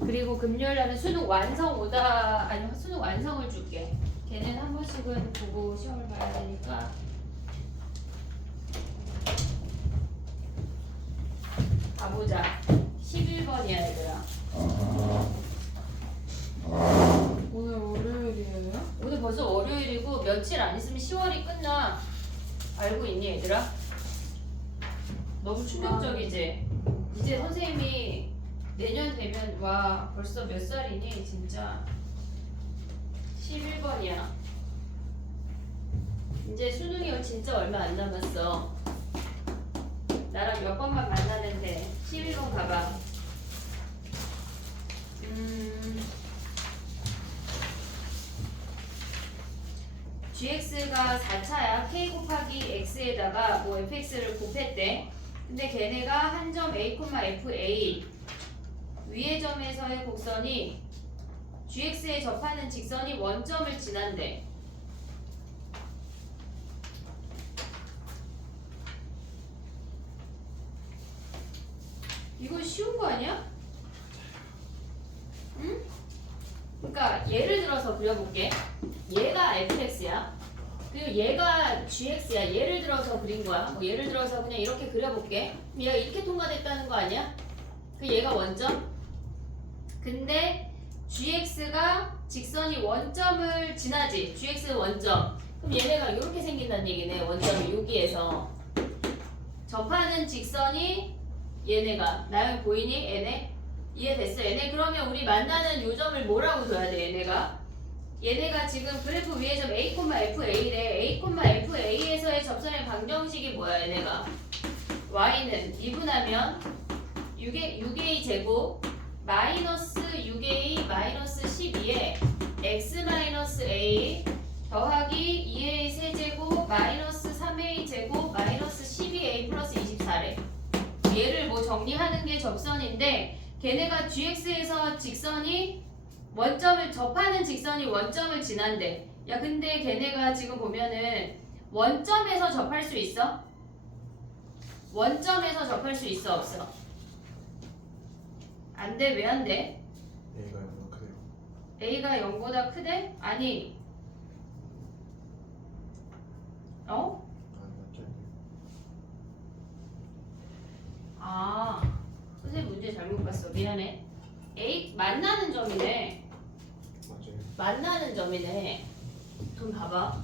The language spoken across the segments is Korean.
그리고 금요일 날은 수능 완성 오다 아니면 수능 완성을 줄게. 걔는 한 번씩은 보고 시험을 봐야 되니까. 가보자. 11번이야 얘들아. 오늘 월요일이에요? 오늘 벌써 월요일이고 며칠 안 있으면 10월이 끝나. 알고 있니 얘들아? 너무 충격적이지? 이제 선생님이 내년 되면 와 벌써 몇 살이니 진짜. 11번이야. 이제 수능이 진짜 얼마 안 남았어. 나랑 몇 번만 만나는데 11번 가봐. gx가 4차야. k 곱하기 x에다가 뭐 fx를 곱했대. 근데 걔네가 한 점 a, fa 위의 점에서의 곡선이 gx에 접하는 직선이 원점을 지난대. 이거 쉬운 거 아니야? 응? 그러니까 예를 들어서 그려볼게. 얘가 fx야. 그리고 얘가 gx야. 예를 들어서 그린 거야. 뭐 예를 들어서 그냥 이렇게 그려볼게. 얘가 이렇게 통과됐다는 거 아니야? 그 얘가 원점. 근데 gx가 직선이 원점을 지나지. gx 원점. 그럼 얘네가 이렇게 생긴다는 얘기네. 원점이 여기에서 접하는 직선이 얘네가 나연 보이니? 얘네? 이해됐어? 얘네 그러면 우리 만나는 요점을 뭐라고 둬야 돼? 얘네가 지금 그래프 위에 점 a, fa래. a, fa에서의 접선의 방정식이 뭐야? 얘네가 y는 2분하면 6a 제곱 마이너스 6a 마이너스 12에 x 마이너스 a 더하기 2a 세제곱 마이너스 3a 제곱 마이너스 12a 플러스 24래. 얘를 뭐 정리하는 게 접선인데 걔네가 gx에서 직선이 원점을 접하는 직선이 원점을 지난대. 야 근데 걔네가 지금 보면은 원점에서 접할 수 있어? 원점에서 접할 수 있어 없어? 안 돼. 왜 안 돼? A가 0보다 크대요. A가 0보다 크대? 아니 어? 아니 맞죠? 아 선생님 문제 잘못 봤어. 미안해. A 만나는 점이네. 맞아요. 만나는 점이네. 좀 봐봐.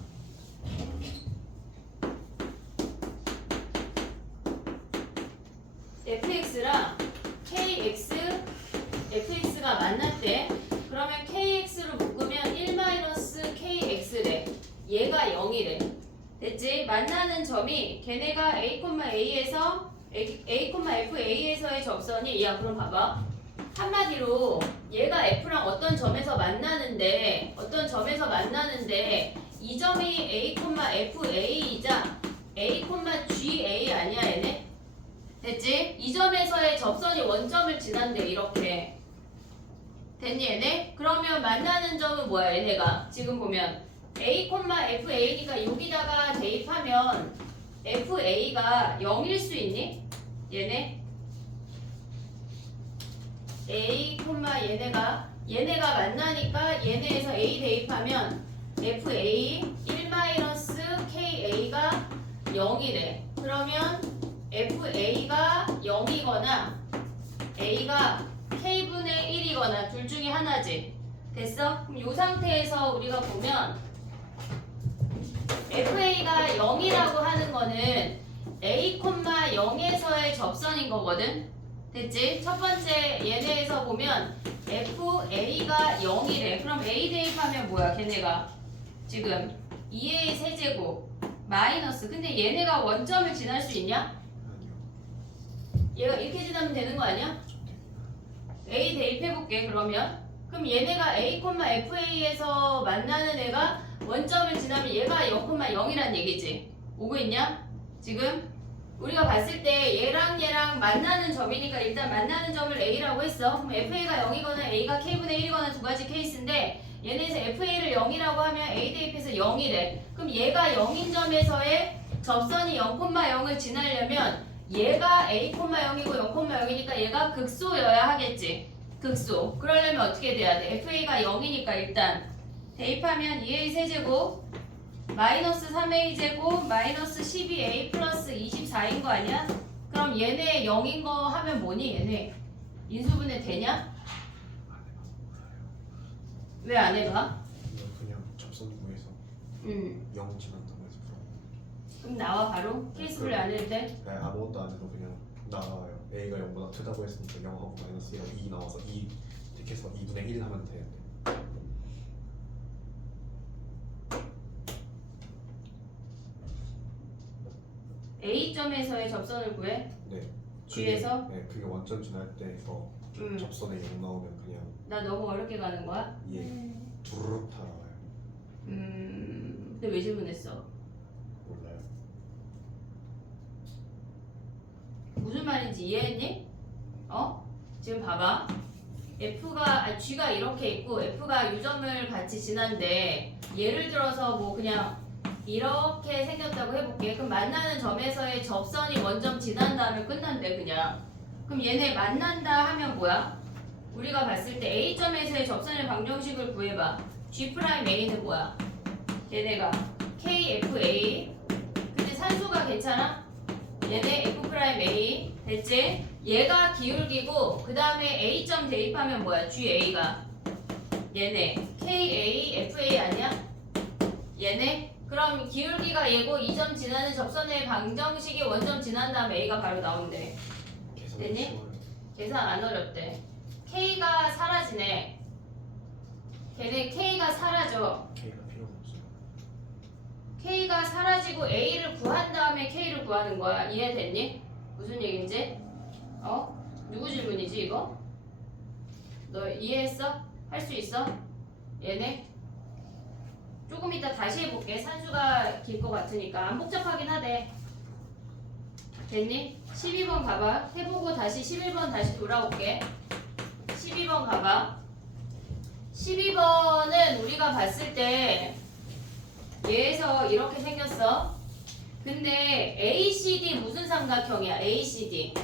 fx랑 kx, fx가 만났대. 그러면 kx로 묶으면 1-kx래. 얘가 0이래. 됐지? 만나는 점이 걔네가 a,a에서 fa에서의 접선이 야 그럼 봐봐. 한마디로 얘가 f랑 어떤 점에서 만나는데 이 점이 a, fa이자 a, ga 아니야 얘네? 됐지? 이 점에서의 접선이 원점을 지난대. 이렇게 됐니 얘네? 그러면 만나는 점은 뭐야 얘네가? 지금 보면 a, fa니까 여기다가 대입하면 fa가 0일 수 있니? 얘네? a, 얘네가 만나니까 얘네에서 a 대입하면 fa 1-ka가 0이래. 그러면 fa가 0이거나 a가 k분의 1이거나 둘 중에 하나지. 됐어? 그럼 이 상태에서 우리가 보면 fa가 0이라고 하는 거는 a, 0에서의 접선인 거거든. 됐지? 첫 번째 얘네에서 보면 fa가 0이래. 그럼 a 대입하면 뭐야? 걔네가 지금 2a 세제곱 마이너스. 근데 얘네가 원점을 지날 수 있냐? 아니요. 얘가 이렇게 지나면 되는 거 아니야? a 대입해볼게. 그러면 그럼 얘네가 a, fa에서 만나는 애가 원점을 지나면 얘가 0,0이란 얘기지. 오고 있냐? 지금 우리가 봤을 때 얘랑 만나는 점이니까 일단 만나는 점을 a라고 했어. 그럼 fa가 0이거나 a가 k분의 1이거나 두 가지 케이스인데 얘네에서 fa를 0이라고 하면 a 대입해서 0이래. 그럼 얘가 0인 점에서의 접선이 0,0을 지나려면 얘가 a,0이고 0,0이니까 얘가 극소여야 하겠지. 극소. 그러려면 어떻게 돼야 돼? FA가 0이니까 일단 대입하면 2A 세제곱 마이너스 3A 제곱 마이너스 12A 플러스 24인 거 아니야? 그럼 얘네 0인 거 하면 뭐니 얘네? 인수분해 되냐? 왜 안 해봐? 이거 그냥 접선 구해서 0 지난다고 해서 풀어. 그럼 나와 바로? 케이스 분리 안 해도 돼? 네, 아무것도 안 해도 그냥 나와요. A가 0보다 크다고 했으니까 0하고 마이너스 1하고 2 나와서 2 이렇게 해서 2분의 1 하면 되는데. A점에서의 접선을 구해? 네. G에서? 네, 그게 완전 지날 때에서 접선에 0 나오면 그냥 나 너무 어렵게 가는 거야? 얘 두루룩 다 나와요. 근데 왜 질문했어? 몰라요. 무슨 말인지 이해했니? 지금 봐봐. G가 이렇게 있고 F가 U점을 같이 지난데 예를 들어서 뭐 그냥 이렇게 생겼다고 해볼게. 그럼 만나는 점에서의 접선이 원점 지난 다음에 끝난대 그냥. 그럼 얘네 만난다 하면 뭐야? 우리가 봤을 때 A점에서의 접선의 방정식을 구해봐. G'A는 뭐야? 얘네가 KFA. 근데 산수가 괜찮아? 얘네 F'A 됐지? 얘가 기울기고 그 다음에 A점 대입하면 뭐야? GA가 얘네 KA FA 아니야? 얘네? 그럼 기울기가 얘고 이 점 지나는 접선의 방정식이 원점 지난 다음에 A가 바로 나온대. 계산이 됐니? 쉬워요. 계산 안 어렵대. K가 사라지네. 걔네 K가 사라져. K가 필요가 없어요. K가 사라지고 A를 구한 다음에 K를 구하는 거야. 이해됐니? 무슨 얘긴지? 누구 질문이지 이거? 너 이해했어? 할 수 있어? 얘네? 조금 이따 다시 해볼게. 산수가 길 것 같으니까. 안 복잡하긴 하대. 됐니? 12번 가봐. 해보고 다시 11번 다시 돌아올게. 12번 가봐. 12번은 우리가 봤을 때 얘에서 이렇게 생겼어. 근데 ACD 무슨 삼각형이야? ACD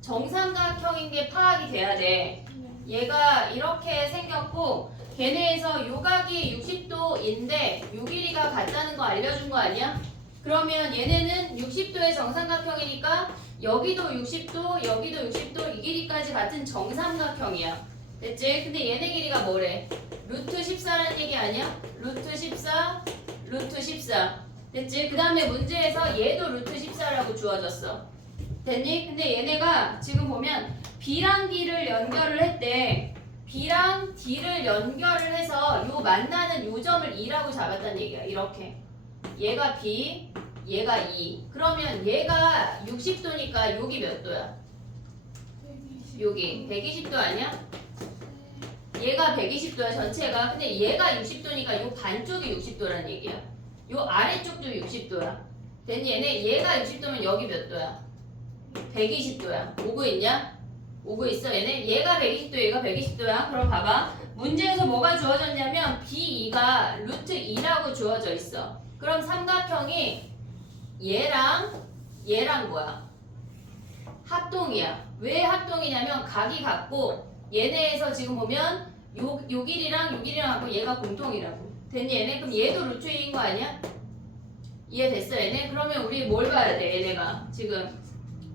정삼각형인 게 파악이 돼야 돼. 얘가 이렇게 생겼고 걔네에서 요각이 60도인데 요 길이가 같다는 거 알려준 거 아니야? 그러면 얘네는 60도의 정삼각형이니까 여기도 60도, 여기도 60도 이 길이까지 같은 정삼각형이야. 됐지? 근데 얘네 길이가 뭐래? 루트 14라는 얘기 아니야? 루트 14, 루트 14. 됐지? 그 다음에 문제에서 얘도 루트 14라고 주어졌어. 됐니? 근데 얘네가 지금 보면 B랑 D를 연결을 했대. B랑 D를 연결을 해서 요 만나는 요 점을 2라고 잡았다는 얘기야. 이렇게. 얘가 B, 얘가 2. 그러면 얘가 60도니까 여기 몇 도야? 여기 120도 아니야? 얘가 120도야 전체가. 근데 얘가 60도니까 요 반쪽이 60도란 얘기야. 요 아래쪽도 60도야. 됐니? 얘가 60도면 여기 몇 도야? 120도야. 오고 있냐? 오고 있어 얘네? 얘가 120도 얘가 120도야. 그럼 봐봐. 문제에서 뭐가 주어졌냐면 B2가 루트 2라고 주어져 있어. 그럼 삼각형이 얘랑 뭐야? 합동이야. 왜 합동이냐면 각이 같고 얘네에서 지금 보면 요 길이랑 요 길이랑 갖고 얘가 공통이라고. 됐니 얘네? 그럼 얘도 루트 2인 거 아니야? 이해됐어 얘네? 그러면 우리 뭘 봐야 돼 얘네가? 지금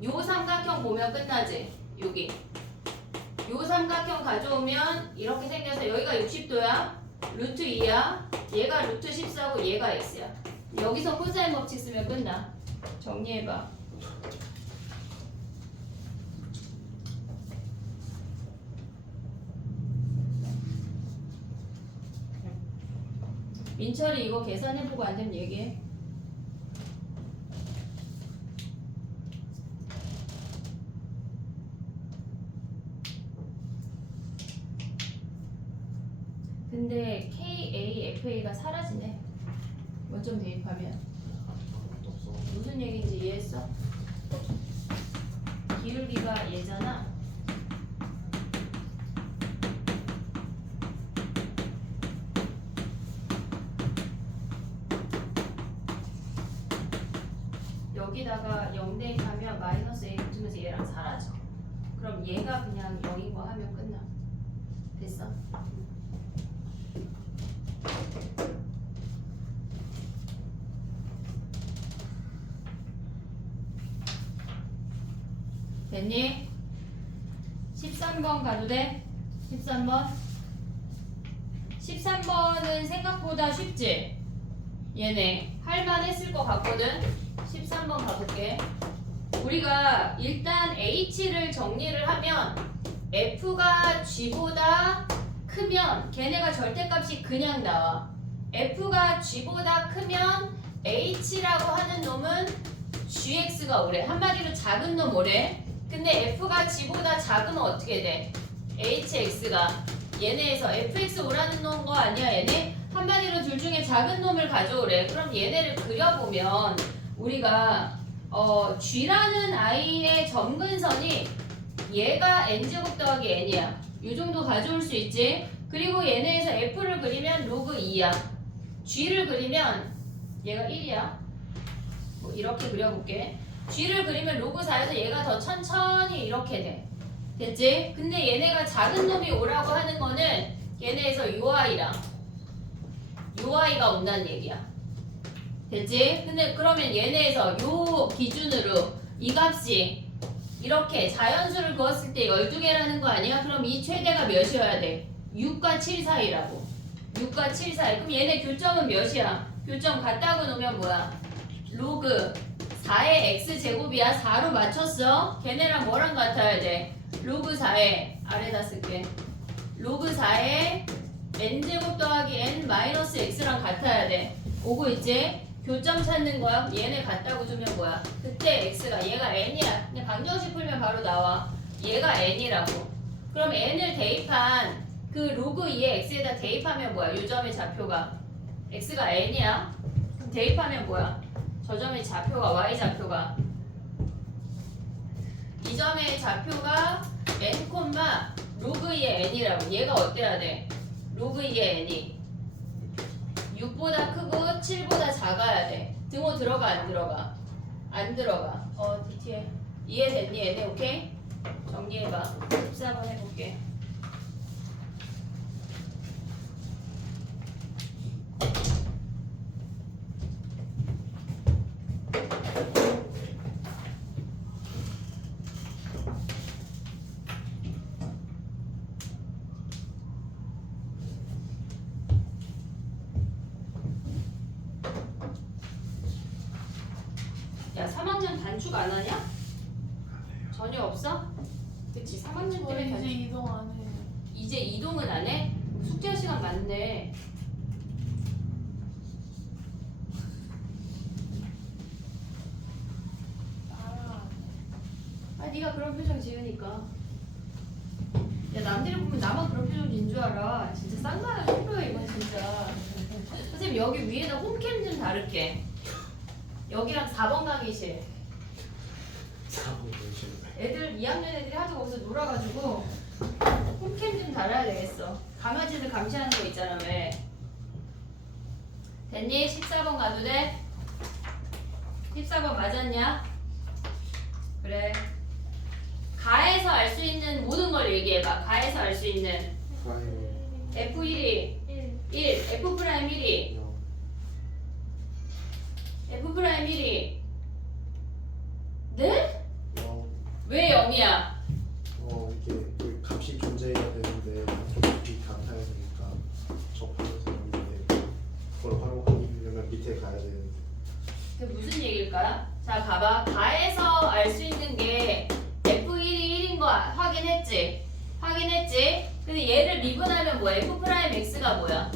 요 삼각형 보면 끝나지? 여기 요 삼각형 가져오면 이렇게 생겨서 여기가 60도야 루트 2야 얘가 루트 14고 얘가 x야. 여기서 코사인 법칙 쓰면 끝나. 정리해봐. 민철이 이거 계산해보고 안 되면 얘기해. 근데 KAFA가 사라지네. 원점 대입하면. 아무것도 없어. 무슨 얘기인지 이해했어? 기울기가 얘잖아. 여기다가 0 대입하면 마이너스 A 붙으면서 얘랑 사라져. 그럼 얘가 그냥 0인 거 하면 끝나. 됐니? 13번 가도 돼? 13번 13번은 생각보다 쉽지? 얘네 할만했을 것 같거든? 13번 가볼게. 우리가 일단 H를 정리를 하면 F가 G보다 크면 걔네가 절대값이 그냥 나와. F가 G보다 크면 H라고 하는 놈은 GX가 오래. 한마디로 작은 놈 오래. 근데 F가 G보다 작으면 어떻게 돼? HX가 얘네에서 FX 오라는 놈 거 아니야 얘네? 한마디로 둘 중에 작은 놈을 가져오래. 그럼 얘네를 그려보면 우리가 G라는 아이의 점근선이 얘가 n제곱 더하기 n이야. 이 정도 가져올 수 있지. 그리고 얘네에서 F를 그리면 로그 2야. G를 그리면 얘가 1이야. 뭐 이렇게 그려볼게. G를 그리면 로그 4에서 얘가 더 천천히 이렇게 돼. 됐지? 근데 얘네가 작은 놈이 오라고 하는 거는 얘네에서 요 아이랑 요 아이가 온다는 얘기야. 됐지? 근데 그러면 얘네에서 요 기준으로 이 값이 이렇게 자연수를 그었을 때 12개라는 거 아니야? 그럼 이 최대가 몇이어야 돼? 6과 7 사이라고. 6과 7 사이. 그럼 얘네 교점은 몇이야? 교점 같다고 놓으면 뭐야? 로그 4의 x제곱이야. 4로 맞췄어. 걔네랑 뭐랑 같아야 돼? 로그 4의 아래다 쓸게. 로그 4의 n제곱 더하기 n 마이너스 x랑 같아야 돼. 오고 있지? 교점 찾는 거야. 얘네 같다고 주면 뭐야? 그때 x가 얘가 n이야. 그냥 방정식 풀면 바로 나와. 얘가 n이라고. 그럼 n을 대입한 그 로그 2의 x에다 대입하면 뭐야? 요 점의 좌표가 x가 n이야. 그럼 대입하면 뭐야? 저 점의 좌표가 y 좌표가 이 점의 좌표가 n, 로그 2의 n이라고. 얘가 어때야 돼? 로그 2의 n이 6보다 크고 7보다 작아야 돼. 등호 들어가 안 들어가? 안 들어가. DT에 이해됐니 얘네? 오케이? 정리해봐. 14번 해볼게. 야, 3학년 단축 안 하냐? 전혀 없어? 그치, 3학년 저 때문에 이제 단축. 이동 안 해요. 이제 이동은 안 해? 숙제 시간 많네. 아, 네가 그런 표정 지으니까. 야, 남들이 보면 나만 그런 표정 지은 줄 알아. 진짜 쌍나라 싶어요 이건 진짜. 선생님 여기 위에다 홈캠 좀 다를게. 여기랑 4번 강의실. 4번 보시는 애들 2학년 애들이 하도 거기서 놀아가지고 홈캠 좀 달아야 되겠어. 강아지들 감시하는 거 있잖아 왜. 됐니? 14번 가도 돼? 14번 맞았냐? 그래. 가에서 알 수 있는 모든 걸 얘기해봐. 가에서 알 수 있는 F1이 1, F'1이 F'1이 네? 왜 0이야? 이게 그 값이 존재해야 되는데 값이 같아야 되니까 접하면서 있는데 그걸 활용하려면 밑에 가야 되는데 그게 무슨 얘기일까? 자 봐봐. 가에서 알 수 있는 게 F1이 1인 거 확인했지? 확인했지? 근데 얘를 미분하면 뭐야? F'X가 뭐야?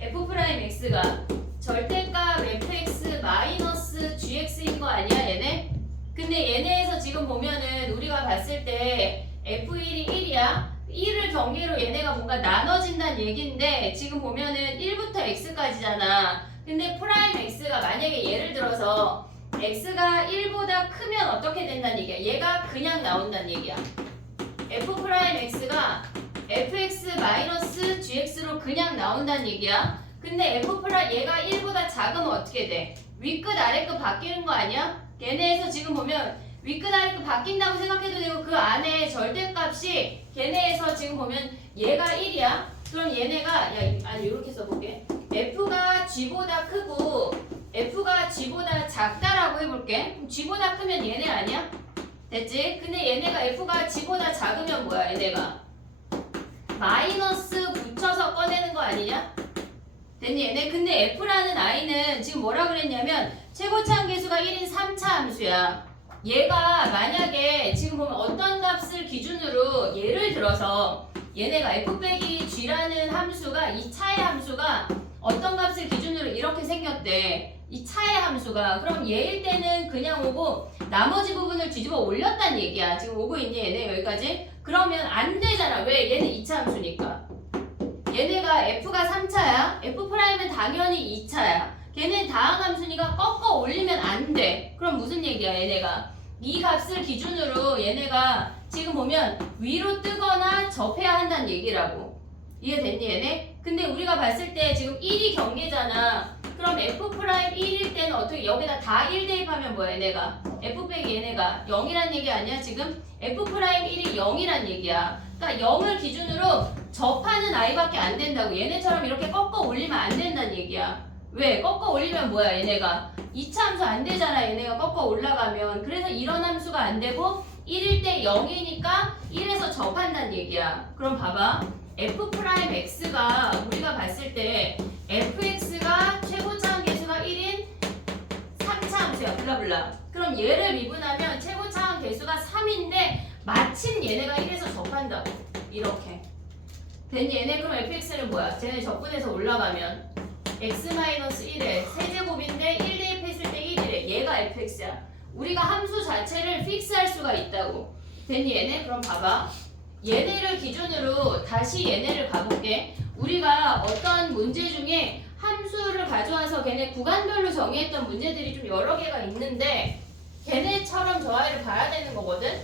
F'X가 절대값 fx 마이너스 gx인 거 아니야 얘네? 근데 얘네에서 지금 보면은 우리가 봤을 때 f1이 1이야. 1을 경계로 얘네가 뭔가 나눠진다는 얘긴데 지금 보면은 1부터 x까지잖아. 근데 프라임 x가 만약에 예를 들어서 x가 1보다 크면 어떻게 된다는 얘기야? 얘가 그냥 나온다는 얘기야. f'x가 fx 마이너스 gx로 그냥 나온다는 얘기야. 근데 f' 얘가 1보다 작으면 어떻게 돼? 윗끝 아래끝 바뀌는 거 아니야? 걔네에서 지금 보면 윗끝 아래끝 바뀐다고 생각해도 되고 그 안에 절대값이 걔네에서 지금 보면 얘가 1이야. 그럼 얘네가 아니 이렇게 써볼게. f가 g보다 크고 f가 g보다 작다라고 해볼게. 그럼 g보다 크면 얘네 아니야? 됐지? 근데 얘네가 f가 g보다 작으면 뭐야 얘네가 마이너스 붙여서 꺼내는 거 아니냐? 됐니 얘네? 근데 f라는 i는 지금 뭐라 그랬냐면 최고차항 계수가 1인 3차 함수야. 얘가 만약에 지금 보면 어떤 값을 기준으로 예를 들어서 얘네가 f 빼기 g라는 함수가 이 차의 함수가 어떤 값을 기준으로 이렇게 생겼대. 이 차의 함수가 그럼 얘일 때는 그냥 오고 나머지 부분을 뒤집어 올렸단 얘기야. 지금 오고 있니 얘네 여기까지? 그러면 안 되잖아. 왜? 얘는 2차 함수니까. 얘네가 f가 3차야. f'은 당연히 2차야. 걔네 다항함수니까 꺾어 올리면 안 돼. 그럼 무슨 얘기야 얘네가? 이 값을 기준으로 얘네가 지금 보면 위로 뜨거나 접해야 한다는 얘기라고. 이해됐니 얘네? 근데 우리가 봤을 때 지금 1이 경계잖아. 그럼 f'1일 때는 어떻게 여기다 다 1 대입하면 뭐야 얘네가? f 빼기 얘네가 0이란 얘기 아니야 지금? f'1이 0이란 얘기야. 그러니까 0을 기준으로 접하는 i밖에 안 된다고. 얘네처럼 이렇게 꺾어 올리면 안 된다는 얘기야. 왜? 꺾어 올리면 뭐야 얘네가? 2차 함수 안 되잖아 얘네가 꺾어 올라가면. 그래서 이런 함수가 안 되고 1일 때 0이니까 1에서 접한다는 얘기야. 그럼 봐봐. f'x가 우리가 봤을 때 fx가 최고차항 계수가 1인 3차 함수야. 블라블라. 그럼 얘를 미분하면 최고차항 계수가 3인데 마침 얘네가 1에서 접한다고. 이렇게. 됐니 얘네? 그럼 fx는 뭐야? 쟤네 적분해서 올라가면 x-1의 세제곱인데 1 대입했을 때 1이래. 얘가 fx야. 우리가 함수 자체를 픽스할 수가 있다고. 됐니 얘네? 그럼 봐봐. 얘네를 기준으로 다시 얘네를 가볼게. 우리가 어떤 문제 중에 함수를 가져와서 걔네 구간별로 정의했던 문제들이 좀 여러 개가 있는데 걔네처럼 저 아이를 봐야 되는 거거든?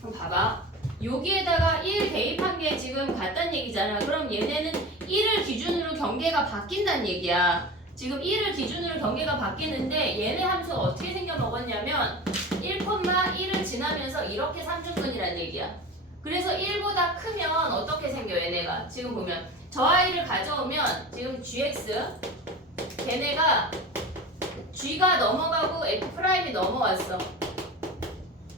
그럼 봐봐. 여기에다가 1 대입한 게 지금 같단 얘기잖아. 그럼 얘네는 1을 기준으로 경계가 바뀐다는 얘기야. 지금 1을 기준으로 경계가 바뀌는데 얘네 함수가 어떻게 생겨 먹었냐면 1,1을 지나면서 이렇게 삼중근이란 얘기야. 그래서 1보다 크면 어떻게 생겨 얘네가? 지금 보면 저 아이를 가져오면 지금 gx 걔네가 g가 넘어가고 f'이 넘어왔어.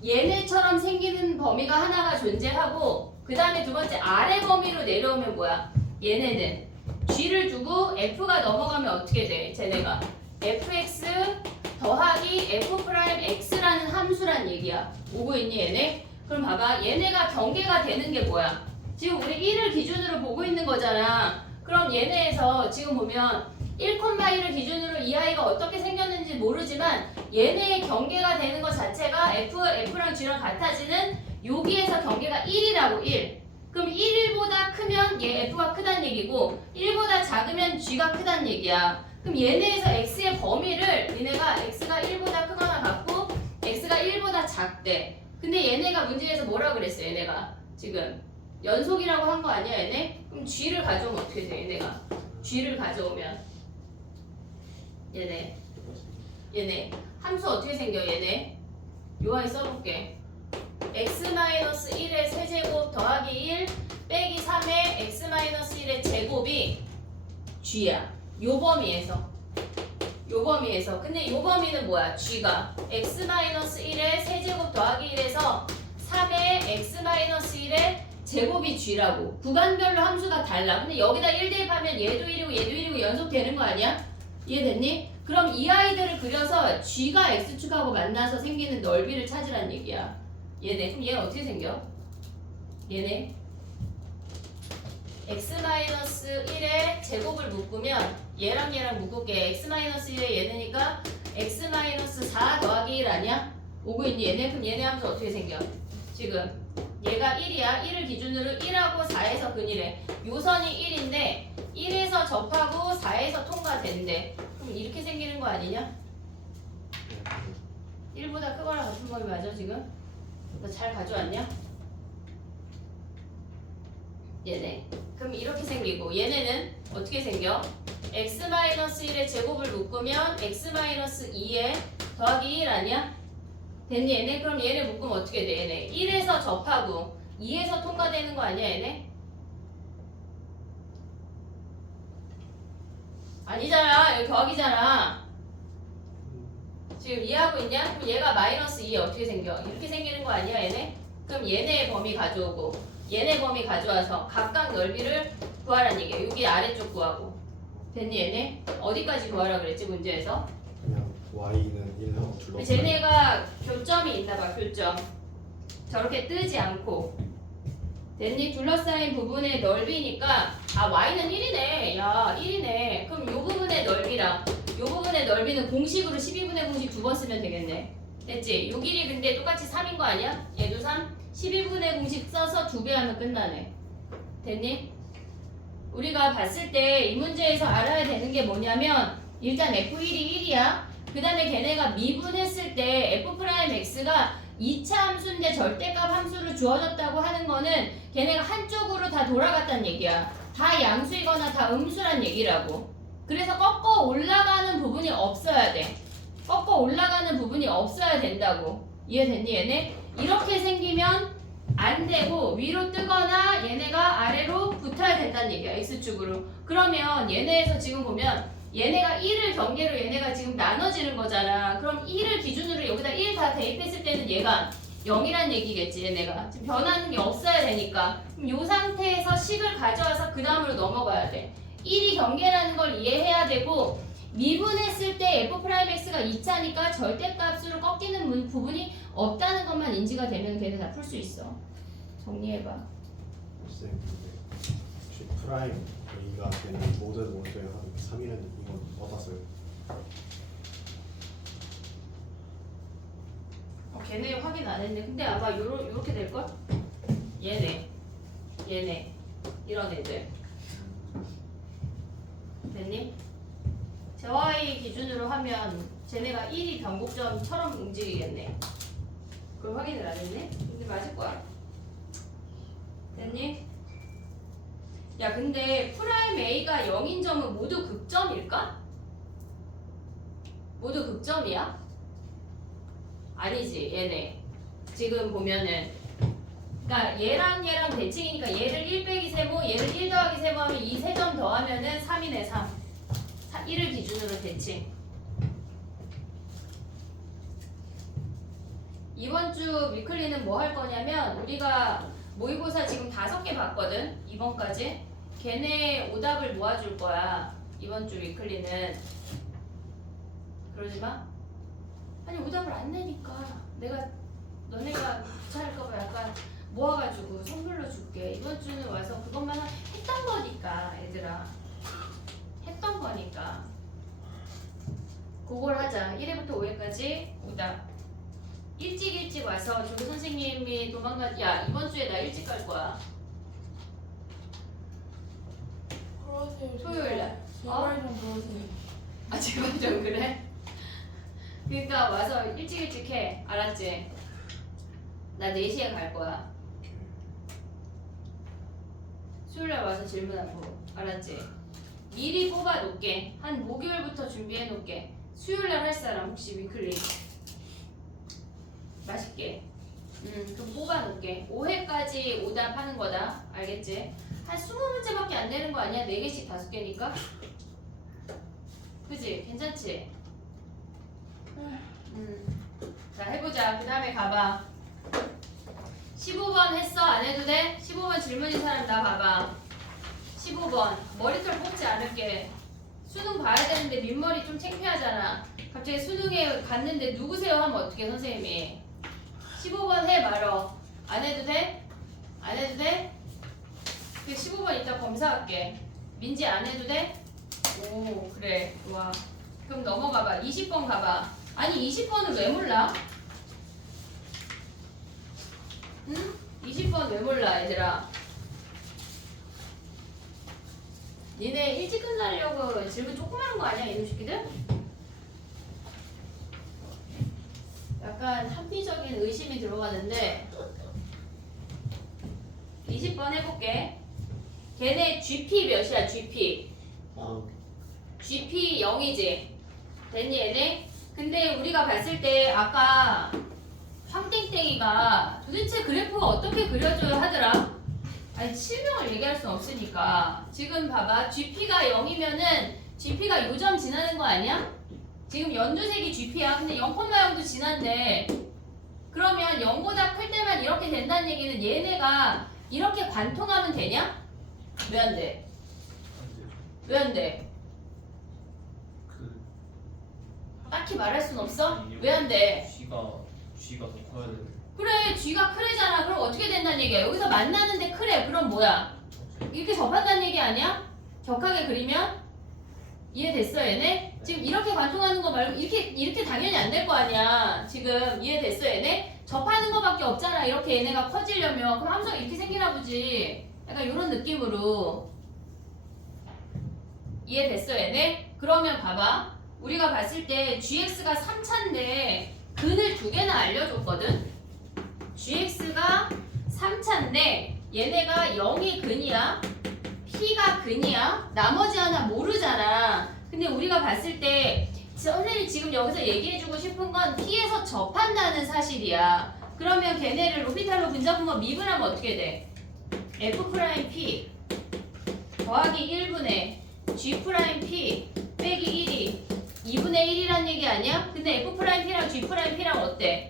얘네처럼 생기는 범위가 하나가 존재하고 그 다음에 두 번째 아래 범위로 내려오면 뭐야? 얘네는 g를 두고 f가 넘어가면 어떻게 돼? 쟤네가 fx 더하기 f'x라는 함수란 얘기야. 오고 있니 얘네? 그럼 봐봐. 얘네가 경계가 되는 게 뭐야? 지금 우리 1을 기준으로 보고 있는 거잖아. 그럼 얘네에서 지금 보면 1,1을 기준으로 이 아이가 어떻게 생겼는지 모르지만 얘네의 경계가 되는 것 자체가 f랑 g랑 같아지는 여기에서 경계가 1이라고 1. 그럼 1보다 크면 얘 f가 크다는 얘기고 1보다 작으면 g가 크다는 얘기야. 그럼 얘네에서 x의 범위를 얘네가 x가 1보다 크거나 같고 x가 1보다 작대. 근데 얘네가 문제에서 뭐라 그랬어 얘네가 지금 연속이라고 한 거 아니야 얘네? 그럼 g를 가져오면 어떻게 돼 얘네가? g를 가져오면 얘네 함수 어떻게 생겨 얘네? 요 아이 써볼게. x-1의 세제곱 더하기 1 빼기 3의 x-1의 제곱이 g야. 요 범위에서 근데 요 범위는 뭐야? g가 x-1의 세제곱 더하기 1에서 3의 x-1의 제곱이 g라고. 구간별로 함수가 달라. 근데 여기다 1 대입하면 얘도 1이고 얘도 1이고 연속되는 거 아니야? 이해됐니? 그럼 이 아이들을 그려서 g가 x축하고 만나서 생기는 넓이를 찾으란 얘기야. 얘네. 그럼 얘는 어떻게 생겨? 얘네 x-1의 제곱을 묶으면 얘랑 묶을게. x-1의 얘네니까 x-4 더하기 1 아니야? 오고 있니 얘네? 그럼 얘네 함수 어떻게 생겨? 지금 얘가 1이야. 1을 기준으로 1하고 4에서 근이래. 요선이 1인데 1에서 접하고 4에서 통과된대. 그럼 이렇게 생기는 거 아니냐? 1보다 크거나 같은 범위 맞아 지금? 너 잘 가져왔냐? 얘네. 그럼 이렇게 생기고 얘네는 어떻게 생겨? x-1의 제곱을 묶으면 x-2에 더하기 1 아니야? 됐니 얘네? 그럼 얘네 묶으면 어떻게 돼 얘네? 1에서 접하고 2에서 통과되는 거 아니야 얘네? 아니잖아. 여기 더하기잖아. 지금 이해하고 있냐? 그럼 얘가 마이너스 2 어떻게 생겨? 이렇게 생기는 거 아니야 얘네? 그럼 얘네의 범위 가져오고 얘네 범위 가져와서 각각 넓이를 구하라는 얘기야. 여기 아래쪽 구하고. 됐니 얘네? 어디까지 구하라 그랬지 문제에서? 그냥 y는 1하고 둘러싸여. 쟤네가 교점이 있나봐 교점. 저렇게 뜨지 않고. 됐니? 둘러싸인 부분의 넓이니까 아 y는 1이네. 야 1이네. 그럼 요 부분의 넓이랑 요 부분의 넓이는 공식으로 12분의 공식 두 번 쓰면 되겠네. 됐지? 요 길이 근데 똑같이 3인 거 아니야? 얘도 3. 12분의 공식 써서 2배 하면 끝나네. 됐니? 우리가 봤을 때 이 문제에서 알아야 되는 게 뭐냐면 일단 F1이 1이야. 그 다음에 걔네가 미분했을 때 F'X가 2차 함수인데 절대값 함수로 주어졌다고 하는 거는 걔네가 한쪽으로 다 돌아갔다는 얘기야. 다 양수이거나 다 음수란 얘기라고. 그래서 꺾어 올라가는 부분이 없어야 돼. 꺾어 올라가는 부분이 없어야 된다고. 이해됐니 얘네? 이렇게 생기면 안 되고 위로 뜨거나 얘네가 아래로 붙어야 된다는 얘기야. X축으로. 그러면 얘네에서 지금 보면 얘네가 1을 경계로 얘네가 지금 나눠지는 거잖아. 그럼 1을 기준으로 여기다 1 다 대입했을 때는 얘가 0이란 얘기겠지. 얘네가 지금 변하는 게 없어야 되니까. 그럼 이 상태에서 식을 가져와서 그 다음으로 넘어가야 돼. 1이 경계라는 걸 이해해야 되고 미분했을 때 F'X가 2차니까 절대값으로 꺾이는 부분이 없다는 것만 인지가 되면 걔네 다 풀 수 있어. 정리해봐. 쌤 근데 G 프라임 A가 되는 모든 원소에 한 3이라는 이건 얻었어요. 걔네 확인 안 했네. 근데 아마 요렇게 될걸? 얘네 이런 애들 됐니? 제와이 기준으로 하면 쟤네가 1이 변곡점처럼 움직이겠네. 그걸 확인을 안 했네? 근데 맞을 거야. 됐니? 야 근데 프라임 A가 0인 점은 모두 극점일까? 모두 극점이야? 아니지 얘네 지금 보면은 그러니까 얘랑 대칭이니까 얘를 1 빼기 세모 얘를 1 더하기 세모 하면 이 세 점 더하면은 3이네 3 1을 기준으로 대칭. 이번 주 위클리는 뭐 할 거냐면 우리가 모의고사 지금 5개 봤거든. 이번까지 걔네 오답을 모아줄 거야. 이번 주 위클리는 그러지 마. 아니 오답을 안 내니까 내가 너네가 귀찮을까봐 약간 모아가지고 선물로 줄게. 이번 주는 와서 그것만 했던 거니까 얘들아. 했던 거니까 그걸 하자. 1회부터 5회까지 오답 일찍 와서 조교 선생님이 야 이번 주에 나 일찍 갈 거야. 토요일 날. 제발 좀 그러세요. 아 제발 좀 그래? 그러니까 와서 일찍 해. 알았지? 나 4시에 갈 거야. 수요일날 와서 질문하고. 알았지? 미리 뽑아 놓게. 한 목요일부터 준비해 놓게. 수요일날 할 사람 혹시 위클리 맛있게. 그럼 뽑아 놓게. 5회까지 오답하는 거다. 알겠지? 한 20문제밖에 안 되는 거 아니야? 4개씩 5개니까? 그지? 괜찮지? 자 해보자. 그 다음에 가봐. 15번 했어? 안 해도 돼? 15번 질문인 사람 나 봐봐. 15번 머리털 뽑지 않을게. 수능 봐야 되는데 민머리 좀 창피하잖아. 갑자기 수능에 갔는데 누구세요 하면 어떻게 선생님이 15번 해 말어. 안 해도 돼? 안 해도 돼? 그 15번 이따 검사할게. 민지 안 해도 돼? 오 그래 좋아. 그럼 넘어가봐. 20번 가봐. 아니 20번은 왜 몰라? 응? 20번 왜 몰라 얘들아? 니네 일찍 끝나려고 질문 조그마한 거 아니야 이놈 새끼들? 약간 합리적인 의심이 들어가는데 20번 해볼게. 걔네 GP 몇이야 GP? GP 0이지? 됐니 얘네? 근데 우리가 봤을 때 아까 황땡땡이가 도대체 그래프가 어떻게 그려져야 하더라? 아니 실명을 얘기할 수 없으니까 지금 봐봐 GP가 0이면은 GP가 요점 지나는 거 아니야? 지금 연두색이 GP야. 근데 0,0도 지났네. 그러면 0보다 클 때만 이렇게 된다는 얘기는 얘네가 이렇게 관통하면 되냐? 왜 안 돼? 왜 안 돼? 그 딱히 말할 순 없어? 왜 안 돼? G가 더 커야 돼. 그래, G가 크래잖아. 그럼 어떻게 된다는 얘기야? 여기서 만나는데 크래. 그럼 뭐야? 이렇게 접한다는 얘기 아니야? 격하게 그리면? 이해됐어, 얘네? 지금 이렇게 관통하는 거 말고 이렇게 당연히 안 될 거 아니야. 지금 이해됐어, 얘네? 접하는 거밖에 없잖아. 이렇게 얘네가 커지려면. 그럼 항상 이렇게 생기나 보지. 약간 이런 느낌으로. 이해됐어, 얘네? 그러면 봐봐. 우리가 봤을 때 GX가 3차인데 근을 두 개나 알려줬거든? GX가 3차인데 얘네가 0이 근이야. P가 근이야. 나머지 하나 모르잖아. 근데 우리가 봤을 때 선생님이 지금 여기서 얘기해주고 싶은 건 P에서 접한다는 사실이야. 그러면 걔네를 로피탈로 분자분모 미분하면 어떻게 돼? F'P 더하기 1분의 G'P 빼기 1이 2분의 1이란 얘기 아니야? 근데 F'P랑 G'P랑 어때?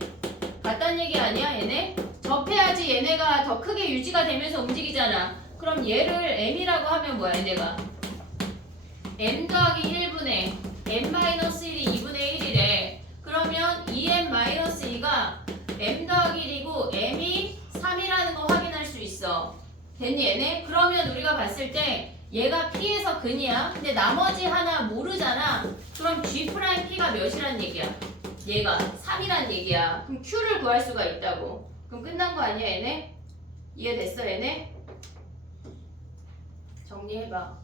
같다는 얘기 아니야 얘네? 접해야지 얘네가 더 크게 유지가 되면서 움직이잖아. 그럼 얘를 M이라고 하면 뭐야 얘네가? M 더하기 1분의 M-1이 2분의 1이래. 그러면 2M-2가 M 더하기 1이고 M이 3이라는 거 확인할 수 있어. 됐니 얘네? 그러면 우리가 봤을 때 얘가 P에서 근이야. 근데 나머지 하나 모르잖아. 그럼 G'P가 몇이란 얘기야? 얘가 3이란 얘기야. 그럼 Q를 구할 수가 있다고. 그럼 끝난 거 아니야 얘네? 이해됐어 얘네? 정리해봐.